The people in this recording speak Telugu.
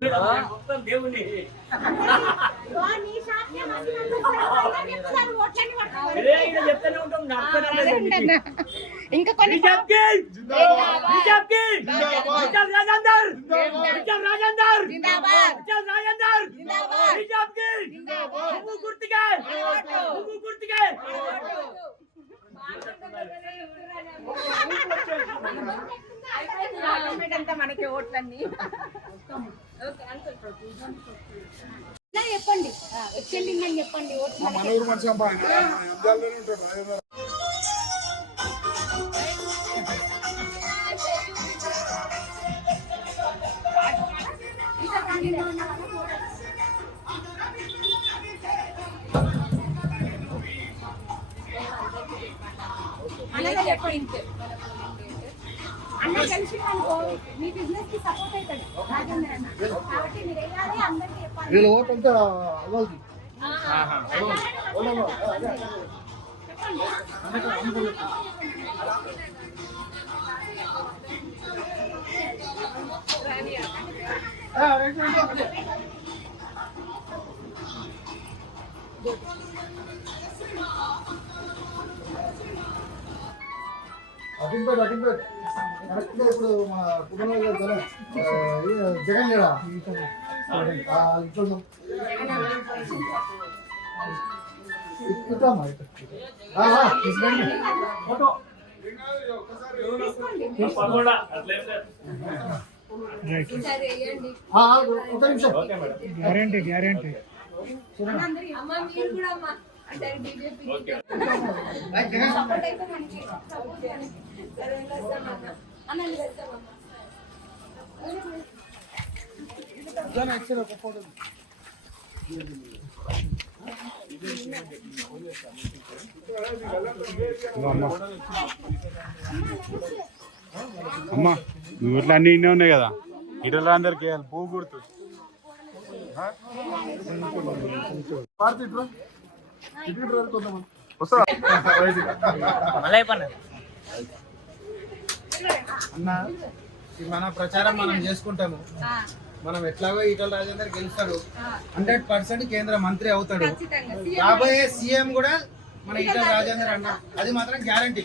దేవుని ఇంకా కొన్ని మనకి ఓట్లన్నీ చెప్పండి ఎక్సెండింగ్ చెప్పండి అన్న కలిసి మీ బిజినెస్ కి సపోర్ట్ అవుతాడు రాజేంద్ర అన్న కాబట్టి మీరు వెళ్ళాలి అందరికీ చెప్పాలి వీళ్ళ ఓటు అంతా అవ్వాలి అకింపేట కరెక్ట్గా ఇప్పుడు మా కుటుంబంలో జగన్ లేడా ఇంట్లో ఒక నిమిషం గ్యారంటీ గ్యారంటీ అమ్మా ఇట్లా అన్ని ఇన్నే ఉన్నాయి కదా ఇటలో అందరికి పువ్వు గుర్తు అన్న మన ప్రచారం మనం చేసుకుంటాము. మనం ఎట్లాగో ఈటల రాజేందర్ గెలుస్తాడు, 100% కేంద్ర మంత్రి అవుతాడు. రాబోయే సీఎం కూడా మన ఈటల రాజేందర్ అన్న, అది మాత్రం గ్యారంటీ.